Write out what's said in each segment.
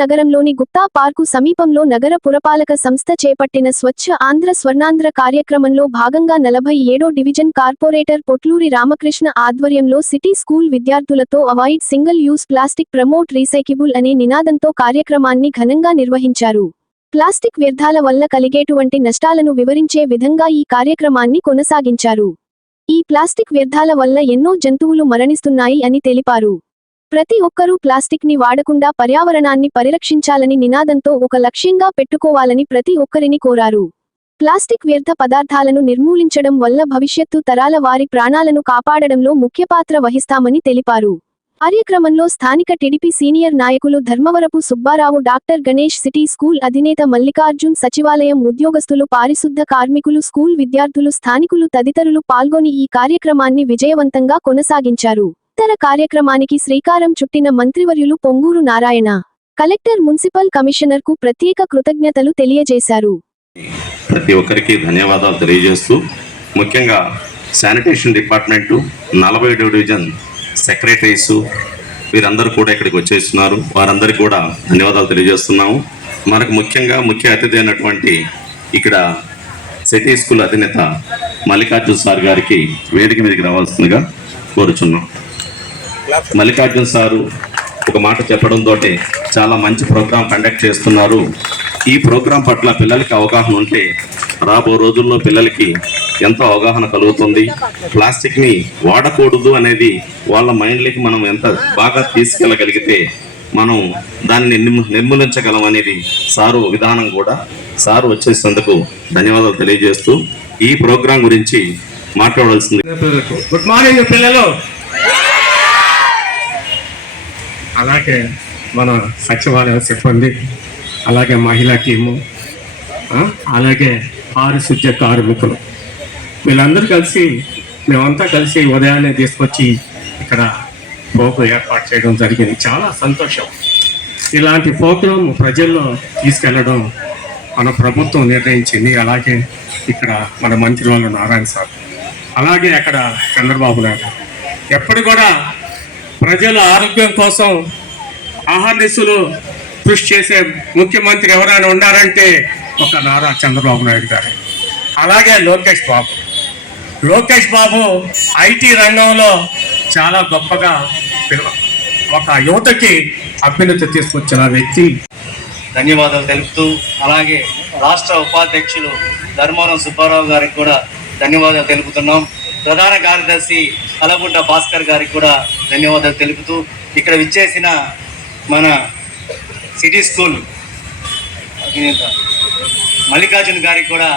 నగరంలోని గుప్తా పార్కు సమీపంలో నగర పురపాలక సంస్థ చేపట్టిన స్వచ్ఛ ఆంధ్ర స్వర్ణాంధ్ర కార్యక్రమంలో భాగంగా నలభై ఏడో డివిజన్ కార్పొరేటర్ పొట్లూరి రామకృష్ణ ఆధ్వర్యంలో సిటీ స్కూల్ విద్యార్థులతో avoid single use plastic promote recyclable అనే నినాదంతో కార్యక్రమాన్ని ఘనంగా నిర్వహించారు. ప్లాస్టిక్ వ్యర్థాల వల్ల కలిగేటువంటి నష్టాలను వివరించే విధంగా ఈ కార్యక్రమాన్ని కొనసాగించారు. ఈ ప్లాస్టిక్ వ్యర్థాల వల్ల ఎన్నో జంతువులు మరణిస్తున్నాయి అని తెలిపారు. ప్రతి ఒక్కరూ ప్లాస్టిక్ని వాడకుండా పర్యావరణాన్ని పరిరక్షించాలని నినాదంతో ఒక లక్ష్యంగా పెట్టుకోవాలని ప్రతి ఒక్కరిని కోరారు. ప్లాస్టిక్ వ్యర్థ పదార్థాలను నిర్మూలించడం వల్ల భవిష్యత్తు తరాల వారి ప్రాణాలను కాపాడడంలో ముఖ్య పాత్ర వహిస్తామని తెలిపారు. కార్యక్రమంలో స్థానిక టీడీపీ సీనియర్ నాయకులు Dharmavarapu Subbarao doctor Ganesh city school అధినేత మల్లికార్జున్ సచివాలయం ఉద్యోగస్తులు పారిశుద్ధ కార్మికులు స్కూల్ విద్యార్థులు స్థానికులు తదితరులు పాల్గొని ఈ కార్యక్రమాన్ని విజయవంతంగా కొనసాగించారు. ఇతర కార్యక్రమానికి శ్రీకారం చుట్టిన మంత్రివర్యులు పొంగూరు నారాయణ కలెక్టర్ మున్సిపల్ కమిషనర్కు ప్రత్యేక కృతజ్ఞతలు తెలియజేశారు. ప్రతి ఒక్కరికి ధన్యవాదాలు తెలియజేస్తూ ముఖ్యంగా శానిటేషన్ డిపార్ట్మెంటు నలభై డివిజన్ సెక్రటరీస్ వీరందరూ కూడా ఇక్కడికి వచ్చేస్తున్నారు. వారందరికీ కూడా ధన్యవాదాలు తెలియజేస్తున్నాము. మనకు ముఖ్యంగా ముఖ్య అతిథి అయినటువంటి ఇక్కడ సిటీ స్కూల్ అధినేత మల్లికార్జున్ సార్ గారికి వేదిక మీదకి రావాల్సిందిగా కోరుచున్నాం. మల్లికార్జున్ సారు ఒక మాట చెప్పడంతో చాలా మంచి ప్రోగ్రాం కండక్ట్ చేస్తున్నారు. ఈ ప్రోగ్రాం పట్ల పిల్లలకి అవగాహన ఉంటే రాబో రోజుల్లో పిల్లలకి ఎంతో అవగాహన కలుగుతుంది. ప్లాస్టిక్ని వాడకూడదు అనేది వాళ్ళ మైండ్లకి మనం ఎంత బాగా తీసుకెళ్ళగలిగితే మనం దాన్ని నిర్మూలించగలం అనేది సారు విధానం కూడా. సారు వచ్చేసినందుకు ధన్యవాదాలు తెలియజేస్తూ ఈ ప్రోగ్రాం గురించి మాట్లాడవలసింది. గుడ్ మార్నింగ్ పిల్లలు. అలాగే మన సచివాలయ సిబ్బంది అలాగే మహిళా టీము అలాగే పారిశుద్ధ్య కార్మికులు. వీళ్ళందరూ కలిసి మేమంతా కలిసి ఉదయాన్నే తీసుకొచ్చి ఇక్కడ పోకు ఏర్పాటు చేయడం జరిగింది. చాలా సంతోషం. ఇలాంటి ప్రోగ్రాం ప్రజల్లో తీసుకెళ్ళడం మన ప్రభుత్వం నిర్ణయించింది. అలాగే ఇక్కడ మన మంత్రి వాళ్ళు నారాయణ సార్. అలాగే అక్కడ చంద్రబాబు నాయుడు. ఎప్పుడు కూడా ప్రజల ఆరోగ్యం కోసం ఆహార్నిసులు కృషి చేసే ముఖ్యమంత్రి ఎవరైనా ఉన్నారంటే ఒక నారా చంద్రబాబు నాయుడు గారు. అలాగే లోకేష్ బాబు. లోకేష్ బాబు ఐటీ రంగంలో చాలా గొప్పగా ఒక యువతకి అభ్యున్నతి తీసుకొచ్చిన వ్యక్తి. ధన్యవాదాలు తెలుపుతూ అలాగే రాష్ట్ర ఉపాధ్యక్షులు ధర్మారం సుబ్బారావు గారికి కూడా ధన్యవాదాలు తెలుపుతున్నాం. ప్రధాన కార్యదర్శి కలగుంట భాస్కర్ గారికి కూడా ధన్యవాదాలు తెలుపుతూ ఇక్కడ విచ్చేసిన మన సిటీ స్కూల్ అధినేత మల్లికార్జున్ గారికి కూడా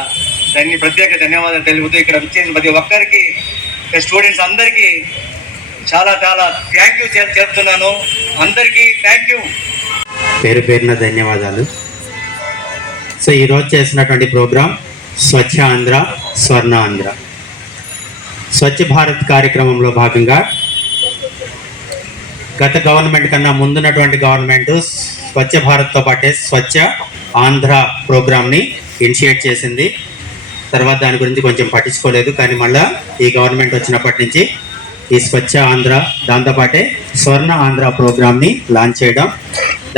దాన్ని ప్రత్యేక ధన్యవాదాలు తెలుపుతూ ఇక్కడ విచ్చేసిన ప్రతి ఒక్కరికి స్టూడెంట్స్ అందరికీ చాలా చాలా థ్యాంక్ యూ చెప్తున్నాను. అందరికీ థ్యాంక్ యూ పేరు పేరున ధన్యవాదాలు. సో ఈరోజు చేసినటువంటి ప్రోగ్రాం స్వచ్ఛ ఆంధ్ర స్వర్ణ ఆంధ్ర. స్వచ్ఛ భారత్ కార్యక్రమంలో భాగంగా గత గవర్నమెంట్ కన్నా ముందున్నటువంటి గవర్నమెంట్ స్వచ్ఛ భారత్తో పాటే స్వచ్ఛ ఆంధ్ర ప్రోగ్రామ్ని ఇనిషియేట్ చేసింది. తర్వాత దాని గురించి కొంచెం పట్టించుకోలేదు కానీ మళ్ళా ఈ గవర్నమెంట్ వచ్చినప్పటి నుంచి ఈ స్వచ్ఛ ఆంధ్ర దాంతోపాటే స్వర్ణ ఆంధ్ర ప్రోగ్రామ్ని లాంచ్ చేయడం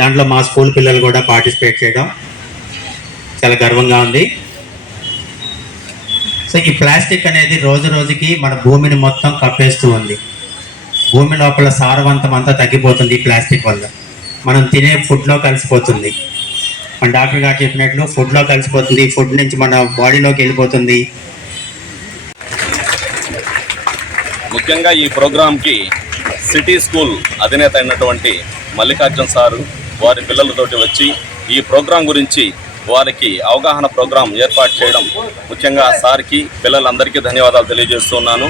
దాంట్లో మా స్కూల్ పిల్లలు కూడా పార్టిసిపేట్ చేయడం చాలా గర్వంగా ఉంది. సో ఈ ప్లాస్టిక్ అనేది రోజు రోజుకి మన భూమిని మొత్తం కప్పేస్తూ ఉంది. భూమి లోపల సారవంతం అంతా తగ్గిపోతుంది ఈ ప్లాస్టిక్ వల్ల. మనం తినే ఫుడ్లో కలిసిపోతుంది. మన డాక్టర్ గారు చెప్పినట్లు ఫుడ్లో కలిసిపోతుంది. ఫుడ్ నుంచి మన బాడీలోకి వెళ్ళిపోతుంది. ముఖ్యంగా ఈ ప్రోగ్రాంకి సిటీ స్కూల్ అధినేత అయినటువంటి మల్లికార్జున్ సారు వారి పిల్లలతోటి వచ్చి ఈ ప్రోగ్రాం గురించి వారికి అవగాహన ప్రోగ్రాం ఏర్పాటు చేయడం ముఖ్యంగా సార్కి పిల్లలందరికీ ధన్యవాదాలు తెలియజేస్తున్నాను.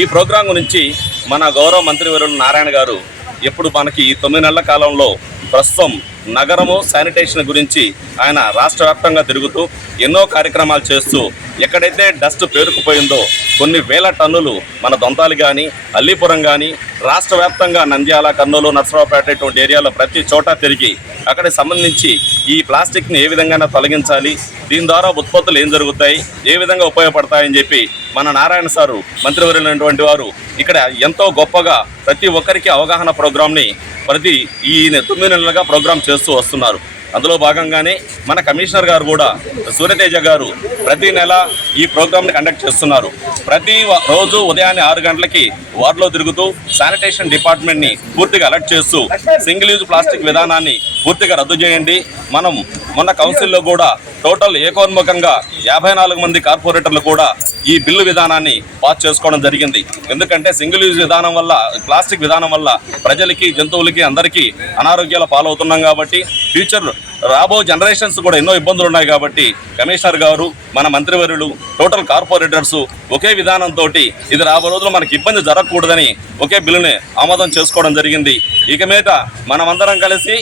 ఈ ప్రోగ్రాం గురించి మన గౌరవ మంత్రివర్యులు నారాయణ గారు ఎప్పుడు మనకి ఈ తొమ్మిది నెలల కాలంలో ప్రస్తుతం నగరము శానిటేషన్ గురించి ఆయన రాష్ట్ర వ్యాప్తంగా తిరుగుతూ ఎన్నో కార్యక్రమాలు చేస్తూ ఎక్కడైతే డస్ట్ పేరుకుపోయిందో కొన్ని వేల టన్నులు మన దొంతాలు కానీ అల్లీపురం కానీ రాష్ట్ర వ్యాప్తంగా నంద్యాల కర్నూలు నర్సరావుపేట ఇటువంటి ఏరియాలో ప్రతి చోట తిరిగి అక్కడికి సంబంధించి ఈ ప్లాస్టిక్ని ఏ విధంగా తొలగించాలి. దీని ద్వారా ఉత్పత్తులు ఏం జరుగుతాయి ఏ విధంగా ఉపయోగపడతాయని చెప్పి మన నారాయణ సారు మంత్రివర్యులైనటువంటి వారు ఇక్కడ ఎంతో గొప్పగా ప్రతి ఒక్కరికి అవగాహన ప్రోగ్రామ్ని ప్రతి ఈ తొమ్మిది నెలలుగా ప్రోగ్రామ్ చేస్తూ వస్తున్నారు. అందులో భాగంగానే మన కమిషనర్ గారు కూడా సూర్యతేజ గారు ప్రతి నెల ఈ ప్రోగ్రామ్ని కండక్ట్ చేస్తున్నారు. ప్రతి రోజు ఉదయాన్నే ఆరు గంటలకి వార్డులో తిరుగుతూ శానిటేషన్ డిపార్ట్మెంట్ని పూర్తిగా అలర్ట్ చేస్తూ సింగిల్ యూజ్ ప్లాస్టిక్ విధానాన్ని పూర్తిగా రద్దు చేయండి. మనం మొన్న కౌన్సిల్లో కూడా టోటల్ ఏకోన్ముఖంగా యాభై నాలుగు మంది కార్పొరేటర్లు కూడా ఈ బిల్లు విధానాన్ని పాస్ చేసుకోవడం జరిగింది. ఎందుకంటే సింగిల్ యూజ్ విధానం వల్ల ప్లాస్టిక్ విధానం వల్ల ప్రజలకి జంతువులకి అందరికీ అనారోగ్యాల పాలవుతున్నాం కాబట్టి ఫ్యూచర్ రాబో జనరేషన్స్ కూడా ఎన్నో ఇబ్బందులు ఉన్నాయి కాబట్టి కమిషనర్ గారు మన మంత్రివర్యులు టోటల్ కార్పొరేటర్స్ ఒకే విధానంతో ఇది రాబో రోజులు మనకి ఇబ్బంది జరగకూడదని ఒకే బిల్లుని ఆమోదం చేసుకోవడం జరిగింది. ఇక మీద మనమందరం కలిసి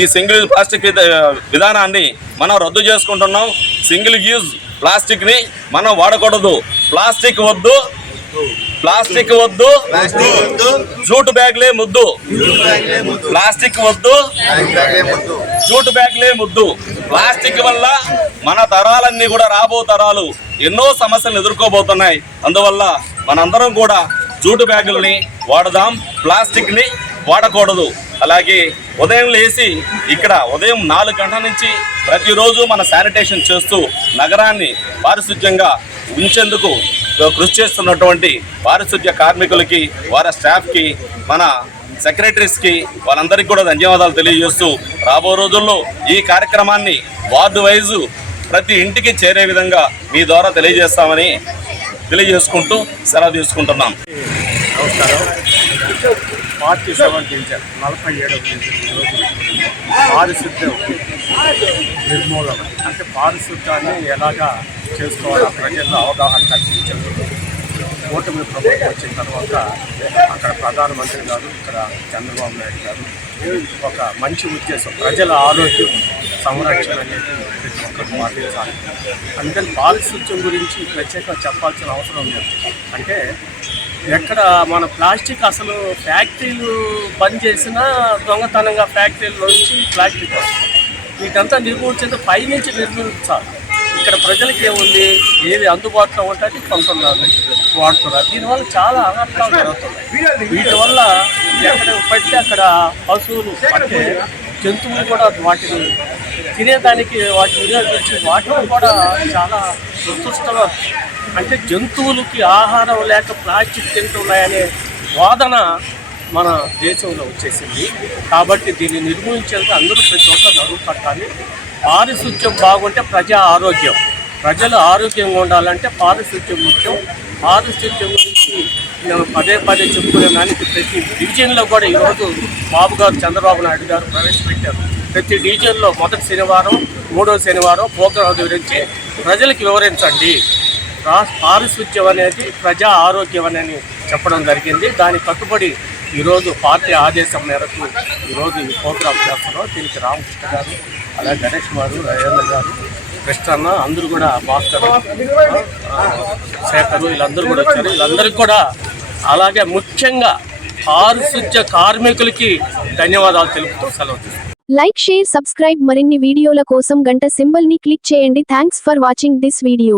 ఈ సింగిల్ యూజ్ ప్లాస్టిక్ విధానాన్ని మనం రద్దు చేసుకుంటున్నాం. సింగిల్ యూజ్ ప్లాస్టిక్ని మనం వాడకూడదు. ప్లాస్టిక్ వద్దు. ప్లాస్టిక్ వద్దు. జూట్ బ్యాగ్లే ముద్దు. ప్లాస్టిక్ వద్దు. జూట్ బ్యాగ్లే ముద్దు. ప్లాస్టిక్ వల్ల మన తరాలన్నీ కూడా రాబో తరాలు ఎన్నో సమస్యలు ఎదుర్కోబోతున్నాయి. అందువల్ల మనందరం కూడా జూటు బ్యాగుల్ని వాడదాం. ప్లాస్టిక్ని వాడకూడదు. అలాగే ఉదయం లేచి ఇక్కడ ఉదయం నాలుగు గంటల నుంచి ప్రతిరోజు మన శానిటేషన్ చేస్తూ నగరాన్ని పారిశుధ్యంగా ఉంచేందుకు కృషి చేస్తున్నటువంటి పారిశుధ్య కార్మికులకి వారి స్టాఫ్కి మన సెక్రటరీస్కి వాళ్ళందరికీ కూడా ధన్యవాదాలు తెలియజేస్తూ రాబో రోజుల్లో ఈ కార్యక్రమాన్ని వార్డు వైజు ప్రతి ఇంటికి చేరే విధంగా మీ ద్వారా తెలియజేస్తామని తెలియజేసుకుంటూ సెలవు తీసుకుంటున్నాం. నమస్కారం. పార్టీ సెవెన్ డివిజన్ నలభై ఏడవ డివిజన్ పారిశుద్ధ్యం నిర్మూలన అంటే పారిశుద్ధ్యాన్ని ఎలాగా చేసుకోవాలో ప్రజల్లో అవగాహన కల్పించారు ఓటమి ప్రభుత్వం వచ్చిన తర్వాత అక్కడ ప్రధానమంత్రి గారు ఇక్కడ చంద్రబాబు నాయుడు గారు ఒక మంచి ఉద్దేశం ప్రజల ఆరోగ్యం సంరక్షణ అనేది ప్రతి ఒక్కరు పాటించాలి. అందుకని పారిశుద్ధ్యం గురించి ప్రత్యేకంగా చెప్పాల్సిన అవసరం లేదు. అంటే ఎక్కడ మన ప్లాస్టిక్ అసలు ఫ్యాక్టరీలు బంద్ చేసినా దొంగతనంగా ఫ్యాక్టరీల నుంచి ప్లాస్టిక్ వీటంతా నిర్మూలించేది పైనుంచి నిర్మూలించాలి. ఇక్కడ ప్రజలకి ఏముంది? ఏది అందుబాటులో ఉంటే కొంటున్నారు వాడుతున్నారు. దీనివల్ల చాలా అనర్థాలు జరుగుతున్నాయి. వీటి వల్ల ఎక్కడ పడితే అక్కడ పశువులు అంటే జంతువులు కూడా వాటిని తినేదానికి వాటి వినియోగించి వాటిని కూడా చాలా దుస్తుష్టంగా అంటే జంతువులకి ఆహారం లేక ప్లాస్టిక్ తింటున్నాయనే వాదన మన దేశంలో వచ్చేసింది. కాబట్టి దీన్ని నిర్మూలించేందుకు అందరూ ప్రతి ఒక్కరు నడువు కట్టాలి. పారిశుద్ధ్యం బాగుంటే ప్రజా ఆరోగ్యం. ప్రజలు ఆరోగ్యంగా ఉండాలంటే పారిశుద్ధ్యం ముఖ్యం. పారిశుద్ధ్యం గురించి మేము పదే పదే చెప్పుకునే దానికి ప్రతి డివిజన్లో కూడా ఈరోజు బాబు గారు చంద్రబాబు నాయుడు గారు ప్రవేశపెట్టారు. ప్రతి డివిజన్లో మొదటి శనివారం మూడో శనివారం ప్రోగ్రాం గురించి ప్రజలకు వివరించండి. పారిశుద్ధ్యం అనేది ప్రజా ఆరోగ్యం అని చెప్పడం జరిగింది. దానికి కట్టుబడి ఈరోజు పార్టీ ఆదేశం మేరకు ఈరోజు ఈ ప్రోగ్రాం చేస్తున్నాం దీనికి రామకృష్ణ గారు అలాగే గణేష్ గారు రాజేంద్ర గారు కృష్ణన్న అందరూ కూడా మాస్టర్ ఆ, శేఖరు వీళ్ళందరూ కూడా వచ్చారు. వీళ్ళందరికీ కూడా అలాగే ముఖ్యంగా పారిశుద్ధ్య కార్మికులకి ధన్యవాదాలు తెలుపుతూ సెలవు లైక్ షేర్ సబ్స్క్రైబ్ మరిన్ని వీడియోల కోసం గంట సింబల్ని క్లిక్ చేయండి. Thanks for watching this video